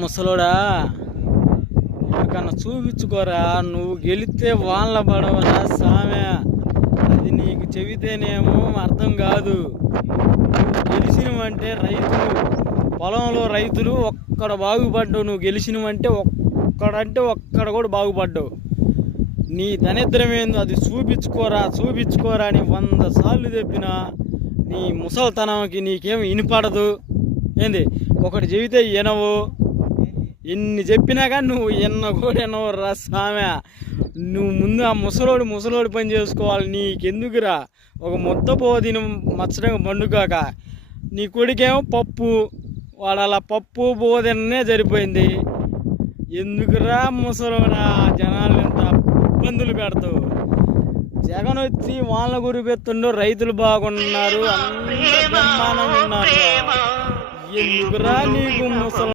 ముసలోడా కన్నా చూపించుకోరా, నువ్వు గెలిస్తే వానల పడవరా సామె. అది నీకు చెబితేనేమో అర్థం కాదు. నువ్వు గెలిచినవంటే రైతులు, పొలంలో రైతులు ఒక్కడ బాగుపడ్డావు. నువ్వు గెలిచినవంటే ఒక్కడ కూడా బాగుపడ్డావు. నీ దరిద్రం ఏందో అది చూపించుకోరా అని 100 సార్లు చెప్పినా నీ ముసలితనంకి నీకేం వినపడదు. ఏంది ఒకటి చెబితే వినవు. ఎన్ని చెప్పినా కానీ నువ్వు కూడా వినవు రా సామె. నువ్వు ముందు ఆ ముసలోడు పని చేసుకోవాలి. నీకెందుకురా ఒక ముద్ద పోదిన మచ్చడం పండుగాక. నీ కొడుకేమో పప్పు, వాడు అలా పప్పు పోదనే సరిపోయింది. ఎందుకురా ముసలోడా జనాలు ఎంత ఇబ్బందులు పెడతావు. జగన్ వచ్చి వాళ్ళ గురి పెత్తుండో రైతులు బాగున్నారు, అందరూ బ్రహ్మాండంగా ఉన్నారు. ఎందుకురా నీకు ముసలి